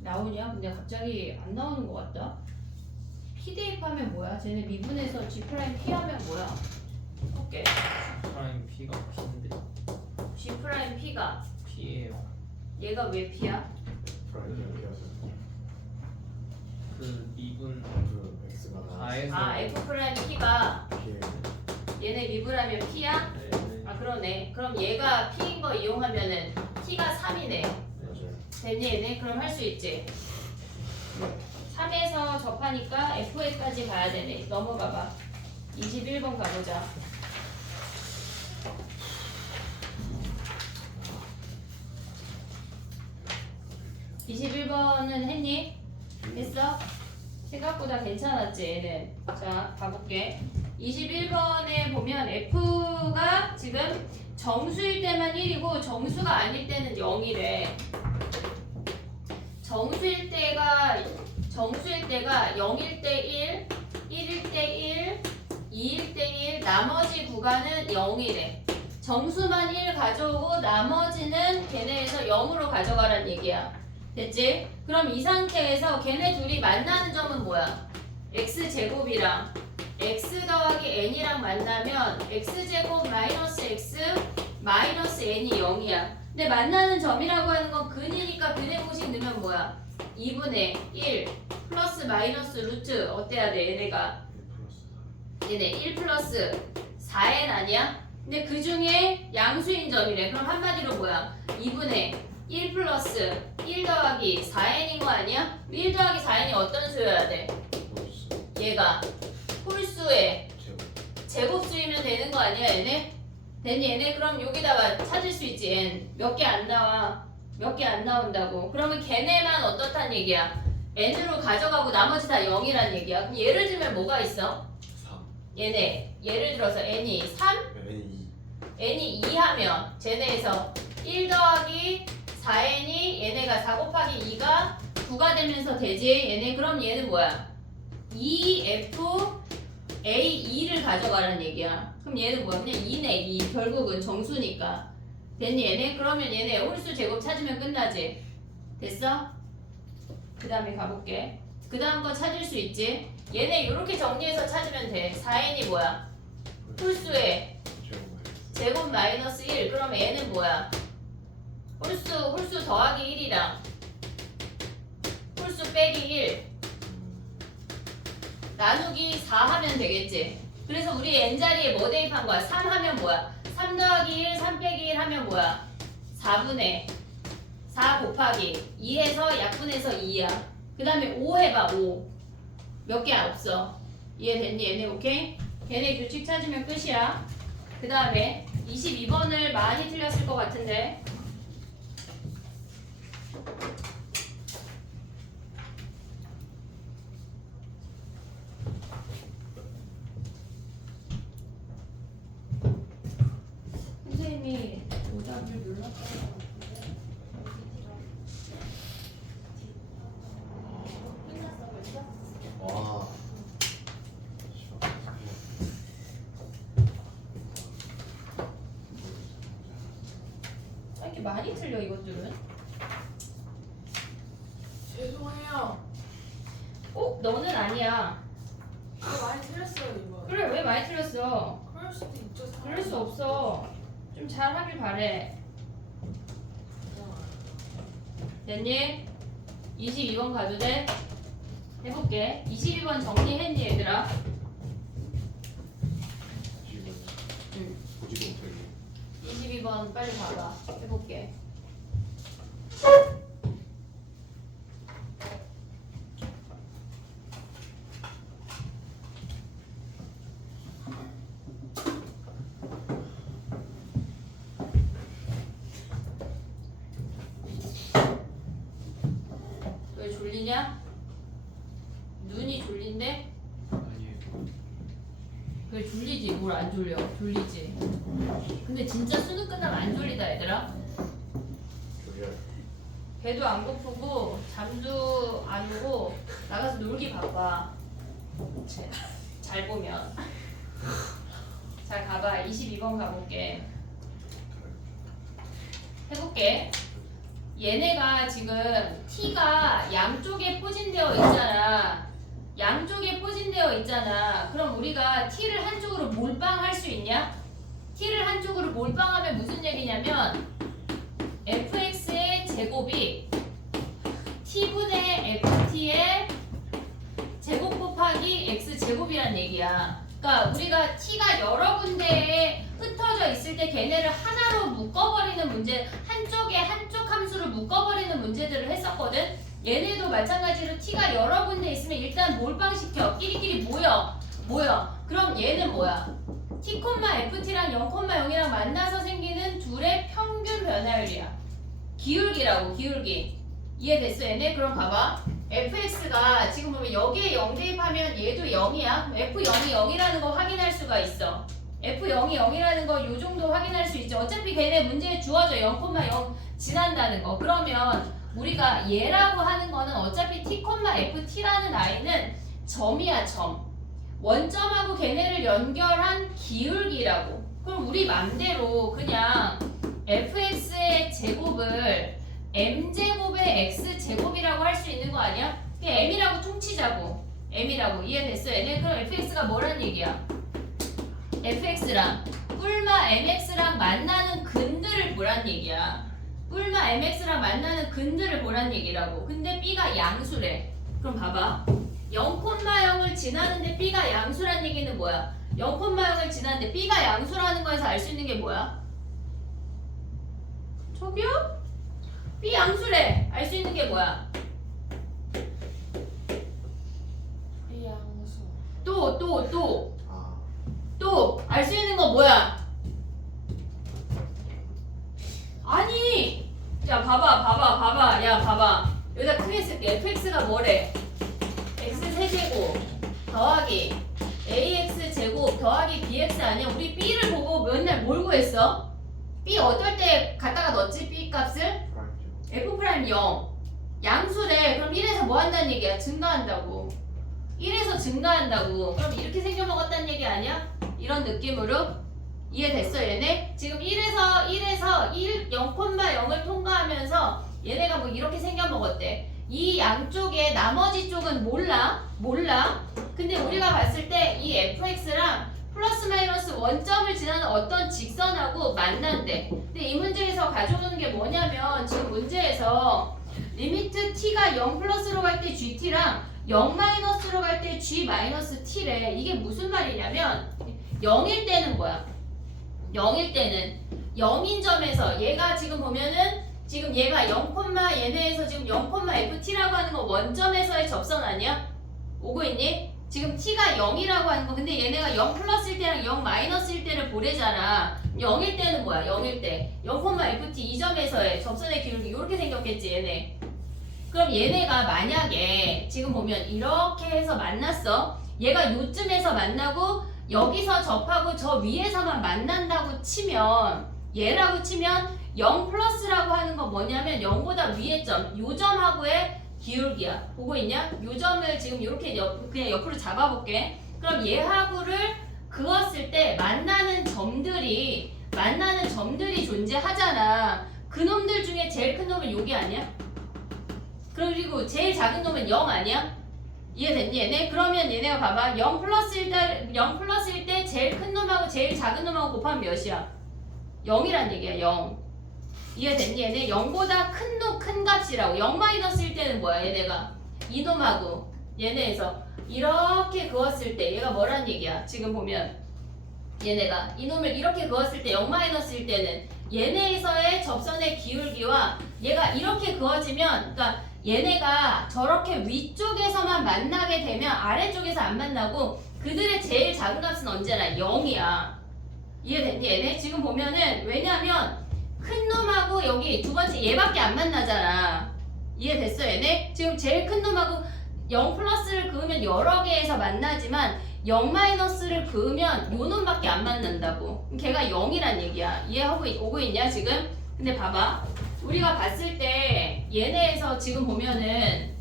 나오냐? 근데 갑자기 안 나오는 것 같다. P 대입하면 뭐야? 쟤네 미분해서 G 프라임 P 하면 뭐야? 볼게. 프라임 P가 P인데 G 프라임 P가 P예요. 얘가 왜 P야? 프라임이어서 그 미분 그 X가 가에서 아 F 프라임 P가 P에 얘네 미분하면 P야? 네, 네. 아 그러네. 그럼 얘가 P인 거 이용하면은 P가 3이네. 맞아요. 됐니 얘네? 그럼 할 수 있지. 3에서 접하니까 F에까지 가야 되네. 넘어가봐. 21번 가보자. 21번은 했니? 했어? 생각보다 괜찮았지 얘는. 자 가볼게. 21번에 보면 F가 지금 정수일 때만 1이고 정수가 아닐 때는 0이래. 정수일 때가 0일 때 1, 1일 때 1, 2일 때 1, 나머지 구간은 0이래. 정수만 1 가져오고 나머지는 걔네에서 0으로 가져가란 얘기야. 됐지? 그럼 이 상태에서 걔네 둘이 만나는 점은 뭐야? x제곱이랑 x 더하기 n이랑 만나면 x제곱 마이너스 x 마이너스 n이 0이야. 근데 만나는 점이라고 하는 건 근이니까 근의 공식 넣으면 뭐야? 2분의 1 플러스 마이너스 루트 어때야 돼 얘네가? 얘네 1 플러스 4n 아니야? 근데 그 중에 양수인 점이래. 그럼 한마디로 뭐야? 2분의 1 플러스 1 더하기 4n인 거 아니야? 1 더하기 4n이 어떤 수여야 돼? 얘가 홀수의 제곱수이면 되는 거 아니야 얘네? 됐니 얘네? 그럼 여기다가 찾을 수 있지 n 몇 개 안 나와. 몇 개 안 나온다고. 그러면 걔네만 어떻단 얘기야? n으로 가져가고 나머지 다 0이란 얘기야. 그럼 예를 들면 뭐가 있어? 3 얘네 예를 들어서 n이 3, N이 2 n이 2 하면 쟤네에서 1 더하기 4n이 얘네가 4 곱하기 2가 9가 되면서 되지. 얘네 그럼 얘는 뭐야? 2f a2를 가져가라는 얘기야. 그럼 얘는 뭐야? 그냥 2네 2. 결국은 정수니까. 됐니 얘네? 그러면 얘네 홀수 제곱 찾으면 끝나지. 됐어? 그 다음에 가볼게. 그 다음 거 찾을 수 있지? 얘네 이렇게 정리해서 찾으면 돼. 4n이 뭐야? 홀수에 제곱 마이너스 1. 그럼 얘는 뭐야? 홀수 더하기 1이랑 홀수 빼기 1 나누기 4 하면 되겠지. 그래서 우리 n자리에 뭐 대입한 거야? 3 하면 뭐야? 3 더하기 1, 3 빼기 1 하면 뭐야? 4분의 4 곱하기 2해서 약분해서 2야. 그 다음에 5 해봐 5. 몇 개 없어. 이해됐니? 얘네 오케이? 얘네 규칙 찾으면 끝이야. 그 다음에 22번을 많이 틀렸을 것 같은데 선생님이 오답을 눌렀던 것 같은데 끝났어 벌써? 와 왜 이렇게 많이 틀려 이것들은? 죄송해요. 너는 아니야. 저 많이 틀렸어요 이번. 그래 왜 많이 틀렸어? 그럴 수도 있죠. 그럴 수 없어. 좀 잘하길 바래. 됐니? 22번 가도 돼? 해볼게. 22번 정리했니 얘들아? 응. 보지도 못하게 22번 빨리 봐봐. 해볼게. 왜 졸리냐? 눈이 졸린데? 아니에요. 왜 졸리지? 뭘 안 졸려? 졸리지. 근데 진짜 수능 끝나면 안 졸리다 얘들아. 졸려요 배도 안 고프고 잠도 안 오고 나가서 놀기 바빠. 잘 보면. 잘 가봐. 22번 가볼게. 해볼게. 얘네가 지금 t가 양쪽에 포진되어 있잖아. 양쪽에 포진되어 있잖아. 그럼 우리가 t를 한쪽으로 몰빵할 수 있냐? t를 한쪽으로 몰빵하면 무슨 얘기냐면 fx의 제곱이 t분의 ft의 제곱 곱하기 x제곱이란 얘기야. 그러니까 우리가 t가 여러 군데에 흩어져 있을 때 걔네를 하나로 묶어버리는 문제, 한쪽 함수를 묶어버리는 문제들을 했었거든. 얘네도 마찬가지로 t가 여러 군데 있으면 일단 몰빵시켜. 끼리끼리 모여. 그럼 얘는 뭐야? t, ft랑 0,0이랑 만나서 생기는 둘의 평균 변화율이야. 기울기라고, 기울기. 이해됐어 얘네? 그럼 봐봐. fx가 지금 보면 여기에 0 대입하면 얘도 0이야. f0이 0이라는 거 확인할 수가 있어. f0이 0이라는 거 요 정도 확인할 수 있지. 어차피 걔네 문제에 주어져 0,0 지난다는 거. 그러면 우리가 얘라고 하는 거는 어차피 t, ft라는 아이는 점이야 점. 원점하고 걔네를 연결한 기울기라고. 그럼 우리 맘대로 그냥 fx의 제곱을 m제곱의 x제곱이라고 할 수 있는 거 아니야? 그냥 m이라고 퉁치자고. m이라고. 이해됐어 얘네? 그럼 fx가 뭐란 얘기야? fx랑 뿔마 mx랑 만나는 근들을 보란 얘기야. 뿔마 mx랑 만나는 근들을 보란 얘기라고. 근데 b가 양수래. 그럼 봐봐. 0,0을 지나는데 b가 양수란 얘기는 뭐야? 0,0을 지나는데 b가 양수라는 거에서 알 수 있는 게 뭐야? 저기요? b 양수래. 알 수 있는 게 뭐야? 양수. 또 알 수 있는 거 뭐야? 아니 야 봐봐 야 봐봐 여기다 크게 쓸게. fx가 뭐래? 세제곱 더하기 ax 제곱 더하기 bx 아니야? 우리 b를 보고 맨날 뭘 구했어? b 어떨 때 갖다가 넣었지? b 값을? f 프라임 0 양수래. 그럼 1에서 뭐 한다는 얘기야? 증가한다고. 1에서 증가한다고. 그럼 이렇게 생겨먹었다는 얘기 아니야? 이런 느낌으로 이해됐어 얘네? 지금 1에서 0,0을 통과하면서 얘네가 뭐 이렇게 생겨먹었대. 이 양쪽에 나머지 쪽은 몰라. 근데 우리가 봤을 때 이 fx랑 플러스 마이너스 원점을 지나는 어떤 직선하고 만난대. 근데 이 문제에서 가져오는 게 뭐냐면 지금 문제에서 리미트 t가 0 플러스로 갈 때 gt랑 0 마이너스로 갈 때 g 마이너스 t래. 이게 무슨 말이냐면 0일 때는 뭐야? 0일 때는 0인 점에서 얘가 지금 보면은 지금 얘가 0, 얘네에서 지금 0,ft라고 하는 거 원점에서의 접선 아니야? 오고 있니? 지금 t가 0이라고 하는 거. 근데 얘네가 0 플러스일 때랑 0 마이너스일 때를 보래잖아. 0일 때는 뭐야? 0일 때 0,ft 이 점에서의 접선의 기울기 이렇게 생겼겠지 얘네. 그럼 얘네가 만약에 지금 보면 이렇게 해서 만났어. 얘가 요쯤에서 만나고 여기서 접하고 저 위에서만 만난다고 치면 얘라고 치면 0 플러스라고 하는 거 뭐냐면 0보다 위에 점, 요 점하고의 기울기야. 보고 있냐? 요 점을 지금 이렇게 그냥 옆으로 잡아볼게. 그럼 얘하고를 그었을 때 만나는 점들이 존재하잖아. 그 놈들 중에 제일 큰 놈은 여기 아니야? 그리고 제일 작은 놈은 0 아니야? 이해됐니 얘네? 그러면 얘네가 봐봐. 0 플러스일 때 제일 큰 놈하고 제일 작은 놈하고 곱하면 몇이야? 0이란 얘기야. 0. 이해됐니 얘네? 0보다 큰 값이라고. 0 마이너스일 때는 뭐야 얘네가? 이놈하고 얘네에서 이렇게 그었을 때 얘가 뭐란 얘기야? 지금 보면 얘네가 이놈을 이렇게 그었을 때 0 마이너스일 때는 얘네에서의 접선의 기울기와 얘가 이렇게 그어지면 그러니까 얘네가 저렇게 위쪽에서만 만나게 되면 아래쪽에서 안 만나고 그들의 제일 작은 값은 언제나 0이야. 이해됐니 얘네? 지금 보면은 왜냐면 큰 놈하고 여기 두 번째 얘밖에 안 만나잖아. 이해됐어 얘네? 지금 제일 큰 놈하고 0 플러스를 그으면 여러 개에서 만나지만 0 마이너스를 그으면 요 놈밖에 안 만난다고. 걔가 0이란 얘기야. 이해하고 오고 있냐 지금? 근데 봐봐. 우리가 봤을 때 얘네에서 지금 보면은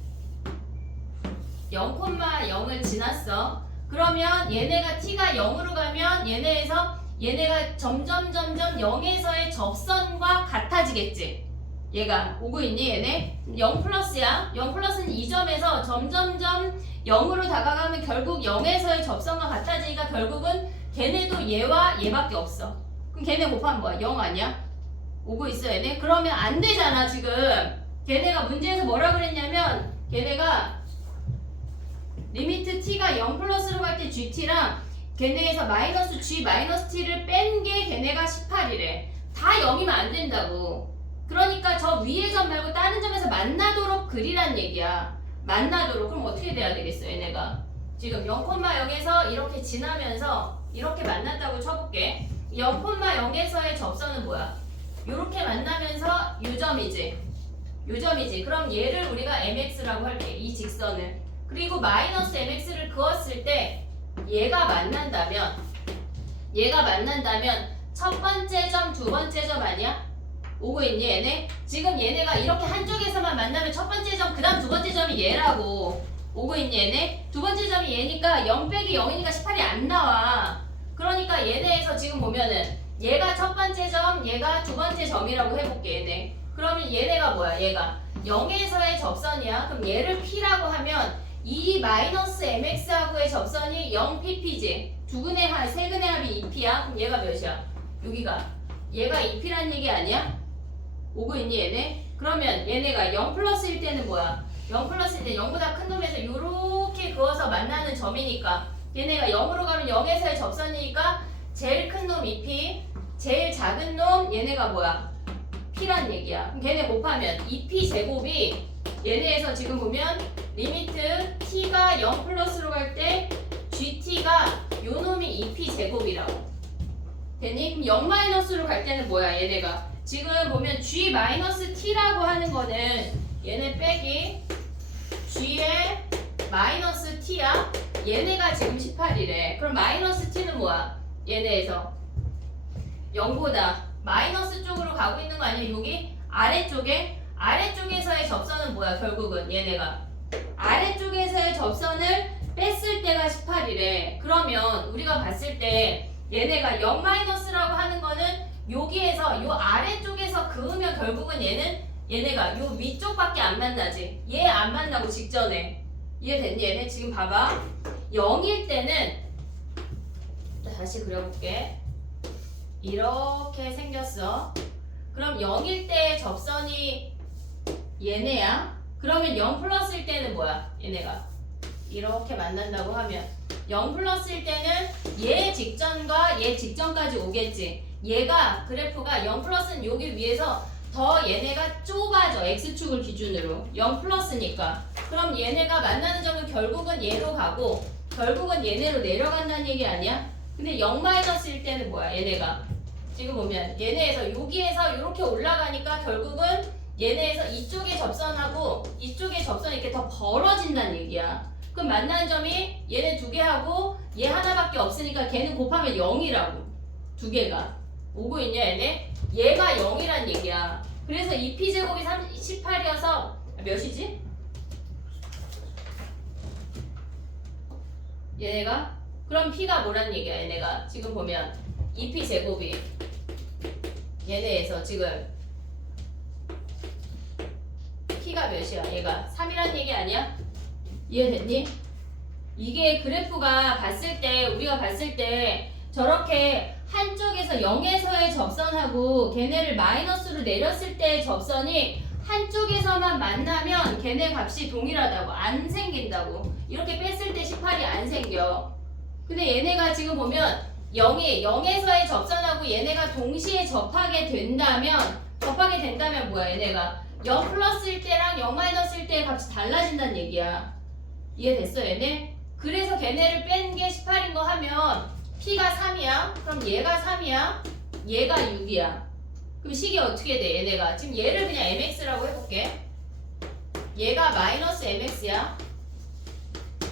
0,0을 지났어. 그러면 얘네가 t가 0으로 가면 얘네가 점점 0에서의 접선과 같아지겠지. 얘가 오고 있니 얘네? 0 플러스야. 0 플러스는 이 점에서 점점 0으로 다가가면 결국 0에서의 접선과 같아지니까 결국은 걔네도 얘와 얘밖에 없어. 그럼 걔네 곱하면 뭐야? 0 아니야? 오고 있어 얘네? 그러면 안 되잖아 지금. 걔네가 문제에서 뭐라 그랬냐면 걔네가 리미트 t가 0 플러스로 갈 때 gt랑 걔네에서 마이너스 g 마이너스 t를 뺀 게 걔네가 18이래. 다 0이면 안 된다고. 그러니까 저 위의 점 말고 다른 점에서 만나도록 그리란 얘기야. 만나도록. 그럼 어떻게 돼야 되겠어 얘네가? 지금 0,0에서 이렇게 지나면서 이렇게 만났다고 쳐볼게. 0,0에서의 접선은 뭐야? 요렇게 만나면서 요점이지. 그럼 얘를 우리가 mx라고 할게. 이 직선을. 그리고 마이너스 mx를 그었을 때 얘가 만난다면 첫 번째 점, 두 번째 점 아니야? 오고 있니 얘네? 지금 얘네가 이렇게 한쪽에서만 만나면 첫 번째 점, 그 다음 두 번째 점이 얘라고. 오고 있니 얘네? 두 번째 점이 얘니까 0 빼기 0이니까 18이 안 나와. 그러니까 얘네에서 지금 보면은 얘가 첫 번째 점, 얘가 두 번째 점이라고 해볼게 얘네. 그러면 얘네가 뭐야? 얘가 0에서의 접선이야. 그럼 얘를 P라고 하면 이 마이너스 MX하고의 접선이 0pp지. 두근의 합, 세근의 합이 2p야. 그럼 얘가 몇이야? 여기가. 얘가 2p란 얘기 아니야? 오고 있니 얘네? 그러면 얘네가 0 플러스일 때는 뭐야? 0 플러스일 때 0보다 큰 놈에서 요렇게 그어서 만나는 점이니까 얘네가 0으로 가면 0에서의 접선이니까 제일 큰 놈 2p, 제일 작은 놈 얘네가 뭐야? p란 얘기야. 그럼 걔네 곱하면 2p 제곱이 얘네에서 지금 보면 리미트 t가 0 플러스로 갈 때 gt가 요 놈이 2p 제곱이라고. 되니? 그럼 0 마이너스로 갈 때는 뭐야 얘네가? 지금 보면 g 마이너스 t라고 하는 거는 얘네 빼기 g의 마이너스 t야. 얘네가 지금 18이래. 그럼 마이너스 t는 뭐야? 얘네에서 0보다 마이너스 쪽으로 가고 있는 거 아니야? 여기 아래쪽에서의 접선은 뭐야? 결국은 얘네가 아래쪽에서의 접선을 뺐을 때가 18이래. 그러면 우리가 봤을 때 얘네가 0-라고 하는 거는 여기에서 요 아래쪽에서 그으면 결국은 얘네가 요 위쪽밖에 안 만나지. 얘 안 만나고 직전에. 이해됐니? 얘네 지금 봐봐. 0일 때는 다시 그려볼게. 이렇게 생겼어. 그럼 0일 때 접선이 얘네야. 그러면 0 플러스일 때는 뭐야? 얘네가 이렇게 만난다고 하면 0 플러스일 때는 얘 직전과 얘 직전까지 오겠지. 얘가 그래프가 0 플러스는 여기 위에서 더 얘네가 좁아져. x축을 기준으로 0 플러스니까. 그럼 얘네가 만나는 점은 결국은 얘로 가고 결국은 얘네로 내려간다는 얘기 아니야? 근데 0 마이너스일 때는 뭐야? 얘네가 지금 보면 얘네에서 여기에서 이렇게 올라가니까 결국은 얘네에서 이쪽에 접선하고 이쪽에 접선이 이렇게 더 벌어진다는 얘기야. 그럼 만나는 점이 얘네 두 개하고 얘 하나밖에 없으니까 걔는 곱하면 0이라고. 두 개가 오고 있냐 얘네? 얘가 0이란 얘기야. 그래서 2p제곱이 18이어서 몇이지? 얘네가? 그럼 p가 뭐란 얘기야 얘네가? 지금 보면 2p제곱이 얘네에서 지금 p가 몇이야? 얘가 3이란 얘기 아니야? 이해됐니? 이게 그래프가 봤을 때 우리가 봤을 때 저렇게 한쪽에서 0에서의 접선하고 걔네를 마이너스로 내렸을 때의 접선이 한쪽에서만 만나면 걔네 값이 동일하다고. 안 생긴다고. 이렇게 뺐을 때 18이 안 생겨. 근데 얘네가 지금 보면 0에서의 접선하고 얘네가 동시에 접하게 된다면 뭐야 얘네가 0 플러스일 때랑 0 마이너스일 때의 값이 달라진다는 얘기야. 이해됐어 얘네? 그래서 걔네를 뺀 게 18인 거 하면 p가 3이야. 그럼 얘가 3이야. 얘가 6이야. 그럼 식이 어떻게 돼 얘네가? 지금 얘를 그냥 mx라고 해볼게. 얘가 마이너스 mx야.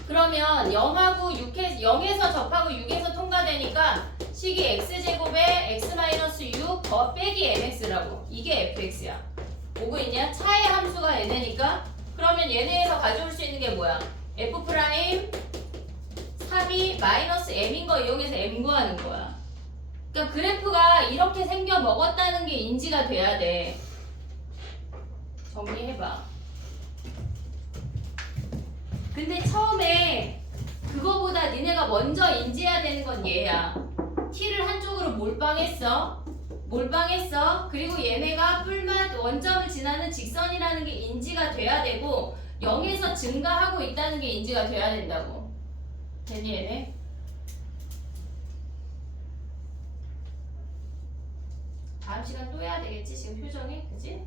그러면 0에서 접하고 6에서 통과되니까 식이 x제곱에 x-6 더 빼기 mx라고. 이게 fx야. 오고 있냐? 차의 함수가 얘네니까 그러면 얘네에서 가져올 수 있는 게 뭐야? f' 3이 마이너스 m인 거 이용해서 m 구하는 거야. 그러니까 그래프가 이렇게 생겨 먹었다는 게 인지가 돼야 돼. 정리해봐. 근데 처음에 그거보다 니네가 먼저 인지해야 되는 건 얘야. t를 한쪽으로 몰빵했어. 그리고 얘네가 뿔맛 원점을 지나는 직선이라는 게 인지가 돼야 되고 0에서 증가하고 있다는 게 인지가 돼야 된다고. 됐니 얘네? 다음 시간 또 해야 되겠지? 지금 표정이? 그치?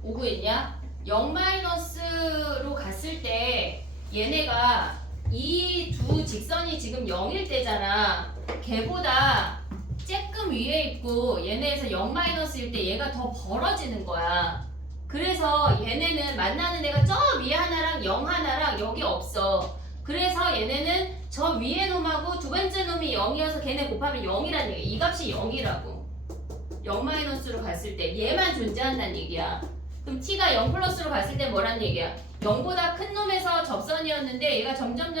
오고 있냐? 0-로 갔을 때 얘네가 이 두 직선이 지금 0일 때잖아. 걔보다 조금 위에 있고 얘네에서 0-일 때 얘가 더 벌어지는 거야. 그래서 얘네는 만나는 애가 저 위에 하나랑 0 하나랑 여기 없어. 그래서 얘네는 저 위에 놈하고 두 번째 놈이 0이어서 걔네 곱하면 0이란 얘기야. 이 값이 0이라고. 0-로 갔을 때 얘만 존재한다는 얘기야. 그럼 t가 0 플러스로 갔을 때 뭐란 얘기야? 0보다 큰 놈에서 접선이었는데 얘가 점점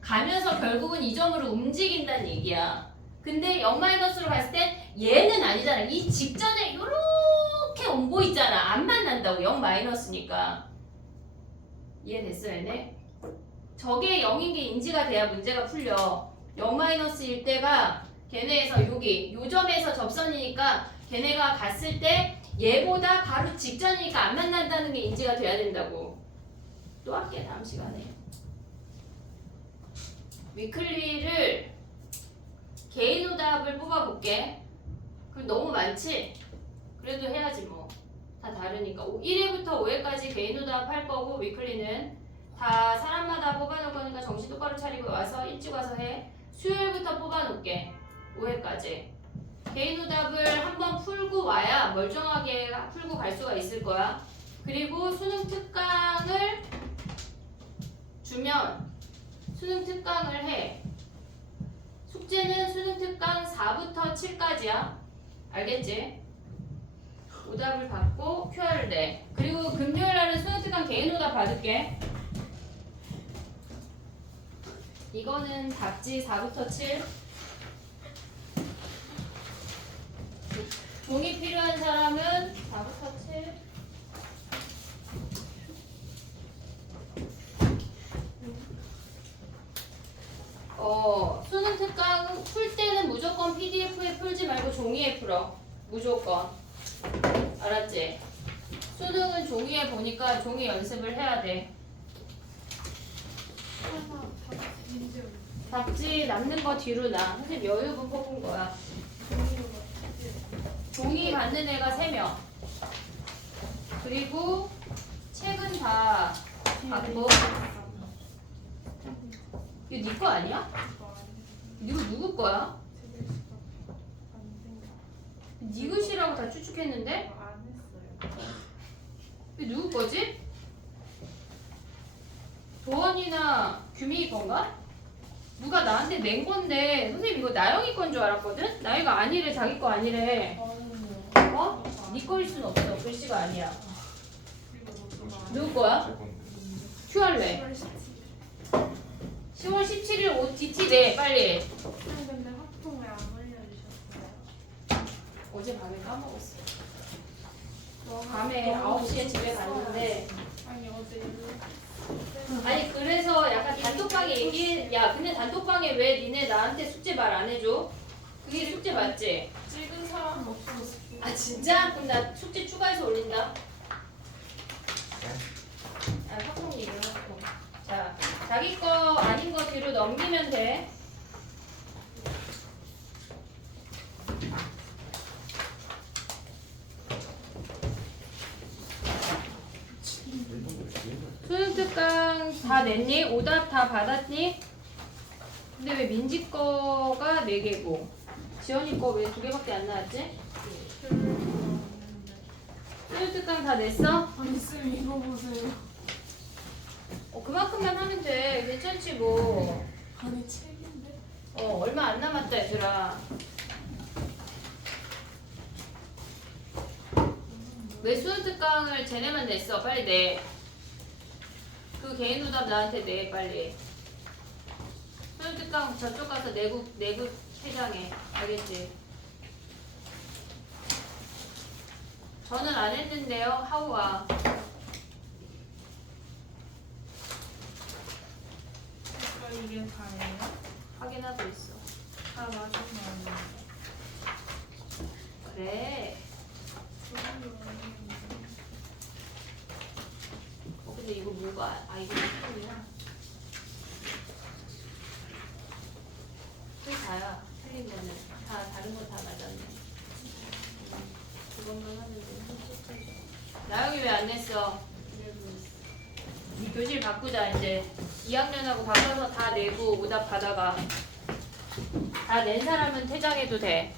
가면서 결국은 이 점으로 움직인다는 얘기야. 근데 0-로 갔을 때 얘는 아니잖아. 이 직전에 요렇게 오고 있잖아. 안 만난다고 0-니까. 이해됐어 얘네? 저게 0인 게 인지가 돼야 문제가 풀려. 0-일 때가 걔네에서 여기 요 점에서 접선이니까 걔네가 갔을 때 얘보다 바로 직전이니까 안 만난다는 게 인지가 돼야 된다고. 또 할게 다음 시간에. 위클리를 개인 오답을 뽑아볼게. 그럼 너무 많지? 그래도 해야지 뭐. 다 다르니까 1회부터 5회까지 개인 오답 할 거고 위클리는 다 사람마다 뽑아놓을 거니까 정신 똑바로 차리고 와서 일찍 와서 해. 수요일부터 뽑아놓을게. 5회까지. 개인 오답을 한번 풀고 와야 멀쩡하게 풀고 갈 수가 있을 거야. 그리고 수능 특강을 주면 수능 특강을 해. 숙제는 수능 특강 4부터 7까지야. 알겠지? 오답을 받고 QR을 내. 그리고 금요일 날은 수능 특강 개인 오답 받을게. 이거는 답지 4부터 7. 종이 필요한 사람은 4부터 7. 수능 특강 풀 때는 무조건 PDF에 풀지 말고 종이에 풀어. 무조건. 알았지? 수능은 종이에 보니까 종이 연습을 해야 돼. 답지 남는 거 뒤로 놔. 선생님 여유분 뽑은 거야. 종이 받는 애가 3명. 그리고 책은 다 받고. 이거 네 거 아니야? 이거 누구 거야? 네 글씨라고 다 추측했는데? 이거 누구 거지? 도원이나 규민이 건가? 누가 나한테 낸 건데 선생님 이거 나영이 건 줄 알았거든? 나영이가 아니래. 자기 거 아니래. 어? 네 거일 순 없어. 글씨가 아니야. 누구 거야? 큐할래. 10월 17일 OTT 내 빨리. 근데 학종 왜안 올려주셨어요? 어제 밤에 까먹었어. 밤에 9시에 집에 갔는데 아니 어제 아니 그래서 약간 단톡방에 야 근데 단톡방에 왜 니네 나한테 숙제 말 안 해줘? 그게 숙제 맞지? 찍은 사람 없어졌어. 아 진짜? 그럼 나 숙제 추가해서 올린다. 아 학종 얘기를 하고. 자 자기 거 아닌 거 뒤로 넘기면 돼. 수능 특강 다 냈니? 오답 다 받았니? 근데 왜 민지 거가 4개고 지연이 거 왜 2개밖에 안 나왔지? 수능 특강 다 냈어? 아니 쌤 이거 보세요. 그만큼만 하면 돼. 괜찮지 뭐. 아니 책인데? 얼마 안 남았다 얘들아. 왜 수능 특강을 쟤네만 냈어? 빨리 내. 그 개인 오답 나한테 내 빨리. 수능 특강 저쪽 가서 내국 회장해. 알겠지? 저는 안 했는데요. 하우아. 이게 다예요? 확인하고 있어. 다 맞은 거 아니에요? 그래. 근데 이거 뭐가? 이거 틀리야. 또 다야. 틀린 거는 다 다른 거 다 맞았네. 그것만 하면 돼. 나영이 왜 안 냈어? 이 교실 바꾸자 이제. 2학년하고 바꿔서 다 내고 오답 받아가. 다 낸 사람은 퇴장해도 돼.